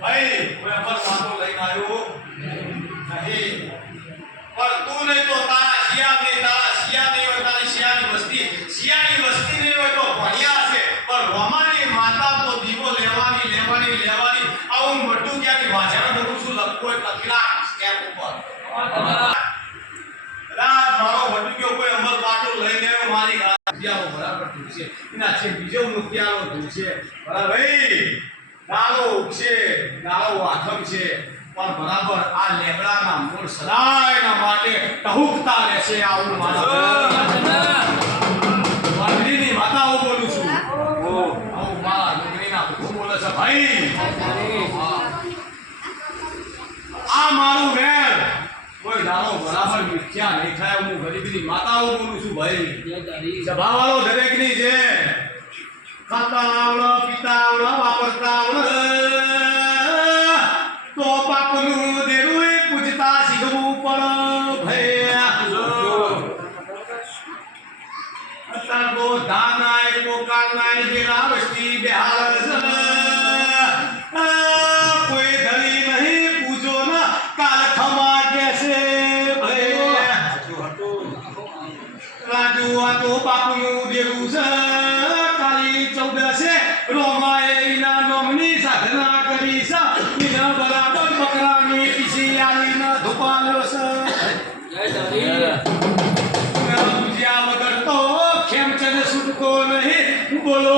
ભાઈ કોઈ અમર વાતો લઈને આવ્યો નહીં પણ તું નહીં તો તારા શિયા નહીં હોય તારી શિયાની વસ્તી નહીં હોય તો ભણ્યા છે પણ રોમાની માતા તો દીવો લેવાની આવું મોટું ક્યાંની ભાષામાં બધું શું લખવું હોય લખીલા સ્ટેપ ઉપર રાત મારો વટક્યો કોઈ અમર પાટો લઈને આવ્યો મારી ગાડિયાઓ બરાબર ઢૂસે એના છે બીજો મુક્તિયાનો ઢૂસે બરાબર ભાઈ ગાળો ઉગશે ગાળો આથમ છે પણ બરાબર આ લેબડાના મૂળ સદાયના માટે ટહુકતા રહેશે આવું મારા વાંદરીની માતાઓ બોલું છું આવું મારા ડુંગળીના ભૂ બોલે છે ભાઈ આ મારું વેર કોઈ દાડો બરાબર મિથ્યા નહીં થાય હું ગરીબની માતાઓ બોલું છું ભાઈ સભાવાળો દરેકની છે ખાતા આવડો પીતા આવડો વાપરતા આવડો તો પાપનું દેરું પૂજતા શીખવું પણ ભય તો ધાનાય પોકાળનાય જેરા વસ્તી બેહાર કોઈ ધણી નહીં પૂજો ના કાલ ખમા કેસે ભય રાજુ આ તો બાપુનું દેરું છે કાલી 14 રોમાએ એના નોમની સાધના કરી છે એના બરાબર બકરાની પીસી આવીને ધોપાલ્યો છે પૂજા વગર તો ખેમચંદ છૂટકો નહીં બોલો